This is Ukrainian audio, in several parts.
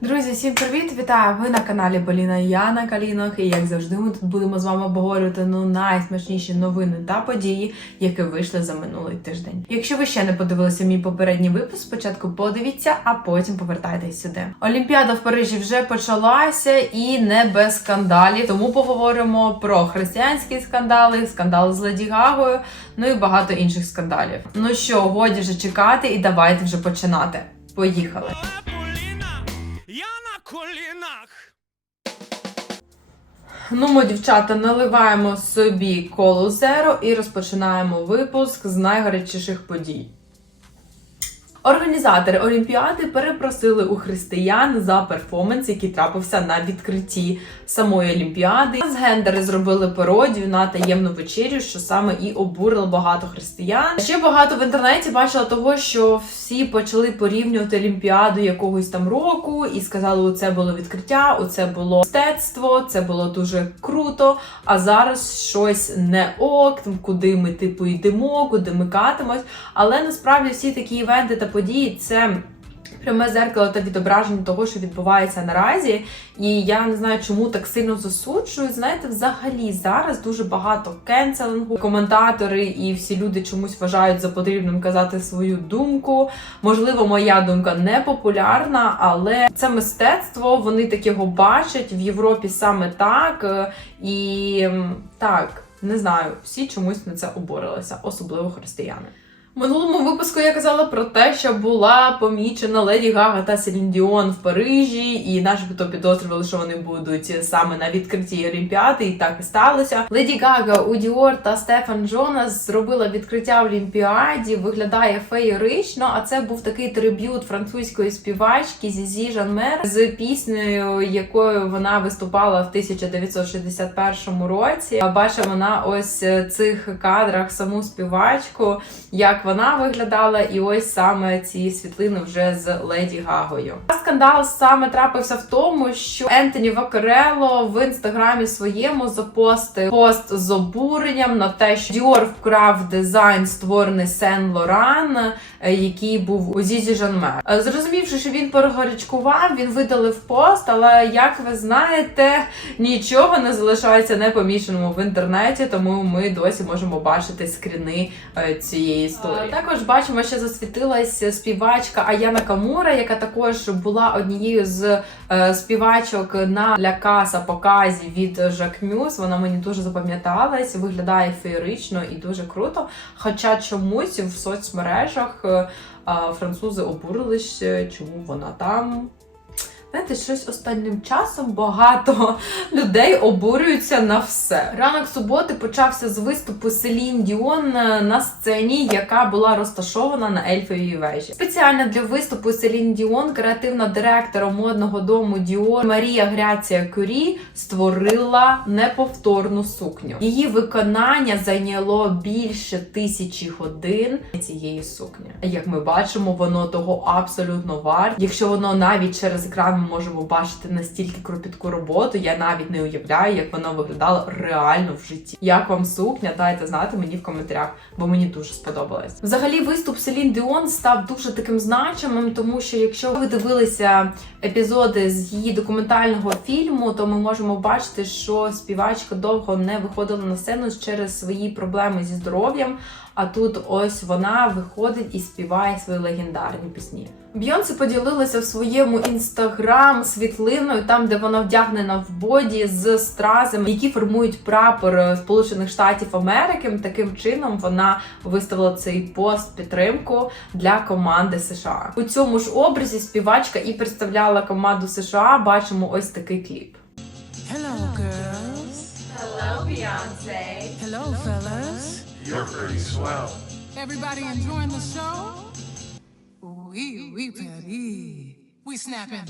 Друзі, всім привіт! Вітаю! Ви на каналі Поліна я на Калінах. І як завжди, ми тут будемо з вами обговорювати ну найсмачніші новини та події, які вийшли за минулий тиждень. Якщо ви ще не подивилися мій попередній випуск, спочатку подивіться, а потім повертайтесь сюди. Олімпіада в Парижі вже почалася і не без скандалів. Тому поговоримо про християнські скандали, скандали з Леді Гагою, ну і багато інших скандалів. Ну що, годі вже чекати, і давайте вже починати. Поїхали! Колінах. Ну, ми, дівчата, наливаємо собі колу зеро і розпочинаємо випуск з найгарячіших подій. Організатори Олімпіади перепросили у християн за перформанс, який трапився на відкритті самої Олімпіади. Трансгендери зробили пародію на таємну вечерю, що саме і обурило багато християн. Ще багато в інтернеті бачила того, що всі почали порівнювати Олімпіаду якогось там року і сказали, оце було відкриття, оце було мистецтво, це було дуже круто. А зараз щось не ок, куди ми типу йдемо, куди ми катимось. Але насправді всі такі івенти та події це. Пряме зеркало та відображення того, що відбувається наразі, і я не знаю, чому так сильно засуджую. Знаєте, взагалі зараз дуже багато кенселингу. Коментатори і всі люди чомусь вважають за потрібним казати свою думку. Можливо, моя думка не популярна, але це мистецтво. Вони так його бачать в Європі саме так. І так, не знаю, всі чомусь на це обурилися, особливо християни. Минулому випуску я казала про те, що була помічена Леді Гага та Селін Діон в Парижі, і начебто підозрювали, що вони будуть саме на відкритті Олімпіади, і так і сталося. Леді Гага у Діор та Стефан Джонас зробила відкриття Олімпіаді. Виглядає феєрично. А це був такий триб'ют французької співачки Зізі Жанмер з піснею, якою вона виступала в 1961 році. Бачимо на ось цих кадрах саму співачку як вона виглядала, і ось саме ці світлини вже з Леді Гагою. Скандал саме трапився в тому, що Ентоні Вакарело в інстаграмі своєму запостив пост з обуренням на те, що Діор вкрав дизайн створений Сен Лоран, який був у Зізі Жанме. Е, Зрозумівши, що він перегарячкував, він видалив пост, але як ви знаєте, нічого не залишається непоміченому в інтернеті, тому ми досі можемо бачити скріни е, цієї історії. Також бачимо, що засвітилась співачка Аяна Камура, яка також була однією з е, співачок на Ля Каса показі від Жак Мюс. Вона мені дуже запам'яталась, виглядає феєрично і дуже круто. Хоча чомусь в соцмережах е, французи обурились, е, чому вона там. Знаєте, щось останнім часом багато людей обурюються на все. Ранок суботи почався з виступу Селін Діон е, на сцені, яка була розташована на Ельфовій вежі. Спеціально для виступу Селін Діон креативна директора модного дому Діор Марія Грація Кюрі створила неповторну сукню. Її виконання зайняло більше тисячі годин цієї сукні. Як ми бачимо, воно того абсолютно варте. Якщо воно навіть через екран ми можемо бачити настільки кропітку роботу, я навіть не уявляю, як вона виглядала реально в житті. Як вам сукня? Дайте знати мені в коментарях, бо мені дуже сподобалось. Взагалі, виступ Селін Діон став дуже таким значимим, тому що якщо ви дивилися епізоди з її документального фільму, то ми можемо бачити, що співачка довго не виходила на сцену через свої проблеми зі здоров'ям. А тут ось вона виходить і співає свої легендарні пісні. Бйонсе поділилася в своєму інстаграм світлиною, там де вона вдягнена в боді з стразами, які формують прапор Сполучених Штатів Америки. Таким чином вона виставила цей пост підтримку для команди США. У цьому ж образі співачка і представляла команду США. Бачимо ось такий кліп. Hello, girls. Hello, Beyonce. Hello, fellas. You're pretty swell. Everybody enjoying the show? We, we Patty. We snapping.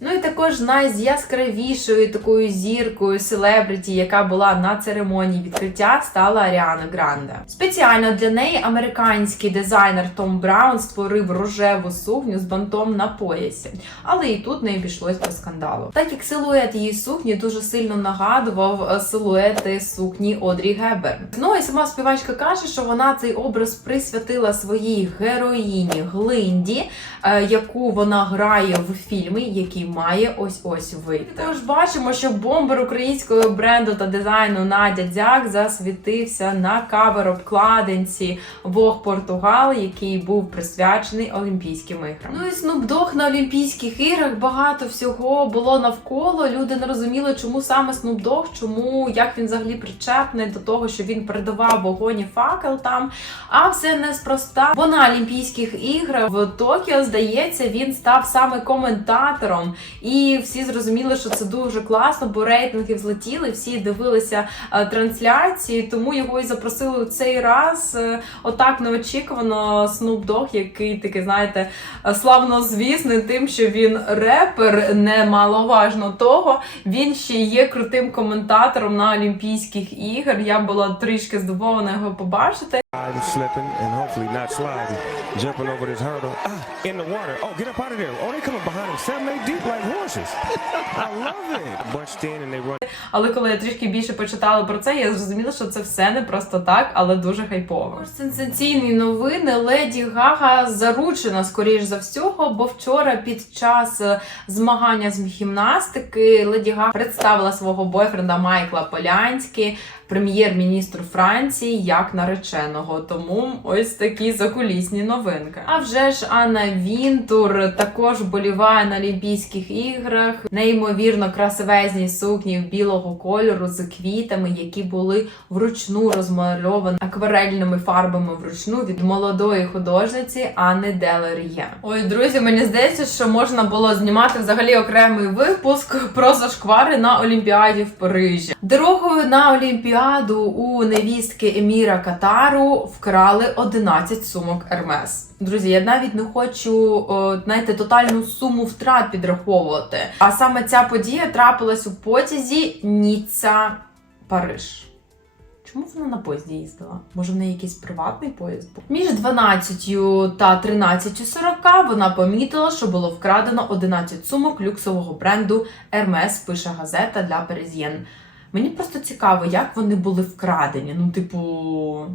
Ну і також найяскравішою такою зіркою селебриті, яка була на церемонії відкриття, стала Аріана Гранде. Спеціально для неї американський дизайнер Том Браун створив рожеву сукню з бантом на поясі, але і тут не обійшлось без скандалу. Так як силует її сукні дуже сильно нагадував е, силуети сукні Одрі Геберн. Ну і сама співачка каже, що вона цей образ присвятила своїй героїні Глинді, е, яку вона грає в фільмі, який має ось ось вийти. Також бачимо, що бомбер українського бренду та дизайну Надя Дзяк засвітився на кавер обкладинці Вог Португал, який був присвячений Олімпійським іграм. Ну і Dogg на Олімпійських іграх багато всього було навколо. Люди не розуміли, чому саме Dogg, чому як він взагалі причепний до того, що він передавав вогонь і факел там. А все неспроста. Бо на Олімпійських іграх в Токіо, здається, він став саме коментатором, і всі зрозуміли, що це дуже класно, бо рейтинги взлетіли, всі дивилися е, трансляції, тому його і запросили у цей раз. Е, отак неочікувано Snoop Dogg, який такий, знаєте, е, славнозвісний тим, що він репер, немаловажно того. Він ще є крутим коментатором на Олімпійських ігор. Я була трішки здивована його побачити. Sliding, slipping, and hopefully not sliding. Jumping over this hurdle. Ah, in the water. Oh, get up out of there. Oh, they coming behind him. Seven, eight deep like horses. I love it. Bunched in and they run. Але коли я трішки більше почитала про це, я зрозуміла, що це все не просто так, але дуже хайпово. Сенсаційні новини Леді Гага заручена, скоріш за всього, бо вчора під час е, змагання з гімнастики Леді Гага представила свого бойфренда Майкла Полянський, прем'єр-міністру Франції, як нареченого. Тому ось такі закулісні новинки. А вже ж Анна Вінтур також боліває на Олімпійських іграх. Неймовірно красивезні сукні білого кольору з квітами, які були вручну розмальовані акварельними фарбами вручну від молодої художниці Анни Делер'є. Ой, друзі, мені здається, що можна було знімати взагалі окремий випуск про зашквари на Олімпіаді в Парижі. Дорогою на Олімпіаду у невістки Еміра Катару вкрали 11 сумок Ермес. Друзі, я навіть не хочу знаєте, тотальну суму втрат підраховувати. А саме ця подія трапилась у потязі Ніцца Париж. Чому вона на поїзді їздила? Може, в неї якийсь приватний поїзд був? Між 12 та 13.40 вона помітила, що було вкрадено 11 сумок люксового бренду Hermes, пише газета для Паризьєн. Мені просто цікаво, як вони були вкрадені. Ну, типу.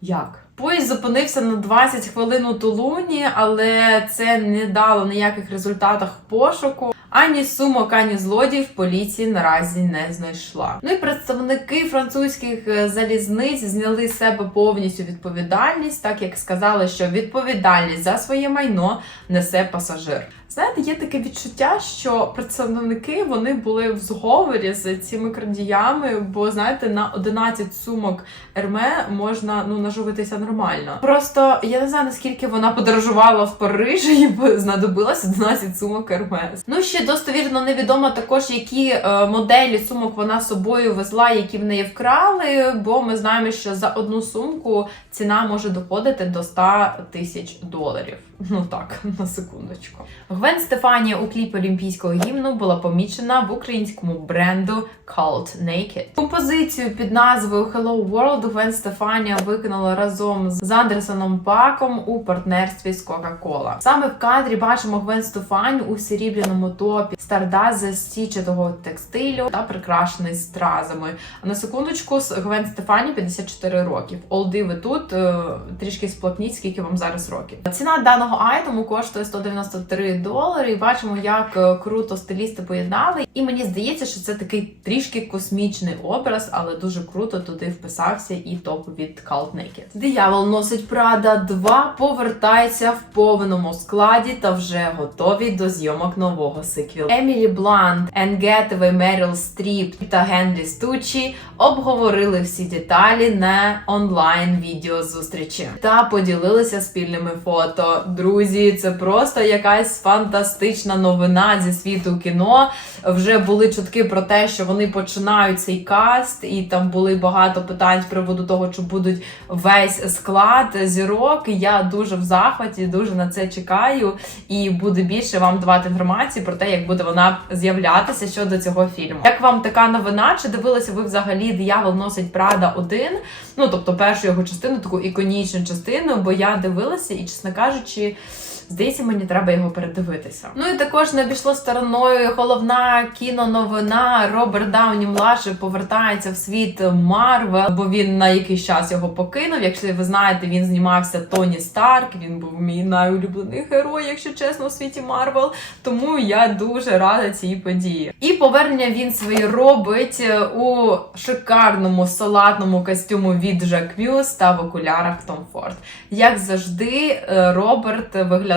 Як? Поїзд зупинився на 20 хвилин у Тулуні, але це не дало ніяких результатів пошуку. Ані сумок, ані злодіїв поліції наразі не знайшла. Ну і представники французьких е, залізниць зняли з себе повністю відповідальність, так як сказали, що відповідальність за своє майно несе пасажир. Знаєте, є таке відчуття, що представники вони були в зговорі з цими крадіями, бо знаєте, на 11 сумок Ерме можна ну наживитися нормально. Просто я не знаю наскільки вона подорожувала в Парижі, і б знадобилось 11 сумок Ермес. Ну ще достовірно невідомо також, які е, моделі сумок вона собою везла, які в неї вкрали. Бо ми знаємо, що за одну сумку ціна може доходити до 100 тисяч доларів. Ну так, на секундочку. Гвен Стефанія у кліпі олімпійського гімну була помічена в українському бренду Cult Naked. Композицію під назвою Hello World Гвен Стефанія виконала разом з Андерсоном Паком у партнерстві з Coca-Cola. Саме в кадрі бачимо Гвен Стефанію у срібляному топі Старда з стічатого текстилю та прикрашений стразами. А на секундочку, з Гвен Стефані 54 років. Олди ви тут е, трішки сплатніть, скільки вам зараз років. Ціна даного айтему коштує 193 долари. І бачимо, як е, круто стилісти поєднали. І мені здається, що це такий трішки космічний образ, але дуже круто туди вписався і топ від Cult Naked. Диявол носить Прада 2 повертається в повному складі та вже готові до зйомок нового сиквілу. Емілі Блант, Енн Меріл Стріп та Генрі Стучі обговорили всі деталі на онлайн відео зустрічі та поділилися спільними фото. Друзі, це просто якась фантастична новина зі світу кіно. Вже були чутки про те, що вони починають цей каст, і там були багато питань з приводу того, чи будуть весь склад зірок. Я дуже в захваті, дуже на це чекаю, і буду більше вам давати інформації про те, як буде вона з'являтися щодо цього фільму. Як вам така новина? Чи дивилися ви взагалі Диявол носить Прада 1? Ну тобто першу його частину, таку іконічну частину, бо я дивилася і, чесно кажучи. gente Здається, мені треба його передивитися. Ну і також не обійшло стороною головна кіноновина. Роберт Дауні младший повертається в світ Марвел, бо він на якийсь час його покинув. Якщо ви знаєте, він знімався Тоні Старк. Він був мій найулюблений герой, якщо чесно, у світі Марвел. Тому я дуже рада цій події. І повернення він своє робить у шикарному салатному костюму від Jack Muse та в окулярах Tom Ford. Як завжди, е, Роберт виглядає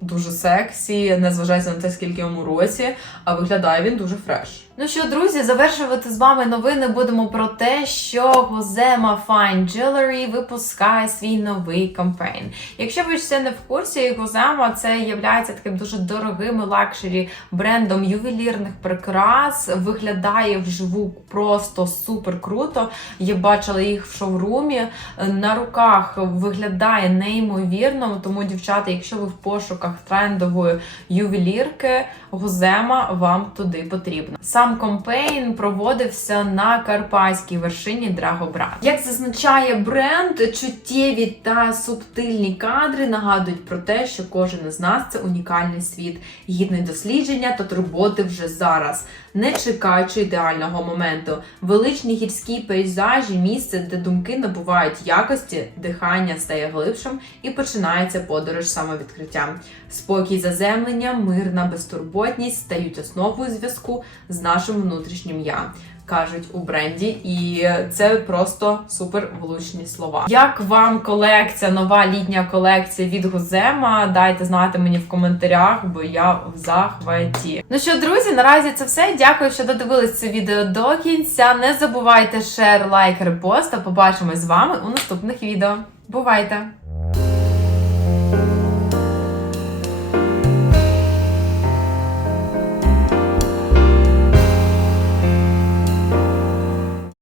дуже сексі, незважаючи на те, скільки йому році, а виглядає він дуже фреш. Ну що, друзі, завершувати з вами новини будемо про те, що Гозема Fine Jewelry випускає свій новий кампейн. Якщо ви ще не в курсі, Гозема це є таким дуже дорогим лакшері брендом ювелірних прикрас. Виглядає вживу просто супер круто. Я бачила їх в шоурумі. На руках виглядає неймовірно. Тому, дівчата, якщо ви в пошуках трендової ювелірки, Гозема вам туди потрібно. Сам компейн проводився на карпатській вершині Драгобрат. Як зазначає бренд, чуттєві та субтильні кадри нагадують про те, що кожен із нас це унікальний світ, гідний дослідження та турботи вже зараз, не чекаючи ідеального моменту. Величні гірські пейзажі, місце, де думки набувають якості, дихання стає глибшим і починається подорож самовідкриття. Спокій заземлення, мирна безтурботність стають основою зв'язку з нашим внутрішнім я. Кажуть у бренді, і це просто супер влучні слова. Як вам колекція, нова літня колекція від Гузема? Дайте знати мені в коментарях, бо я в захваті. Ну що, друзі, наразі це все. Дякую, що додивились це відео до кінця. Не забувайте шер, лайк, репост. Побачимось з вами у наступних відео. Бувайте!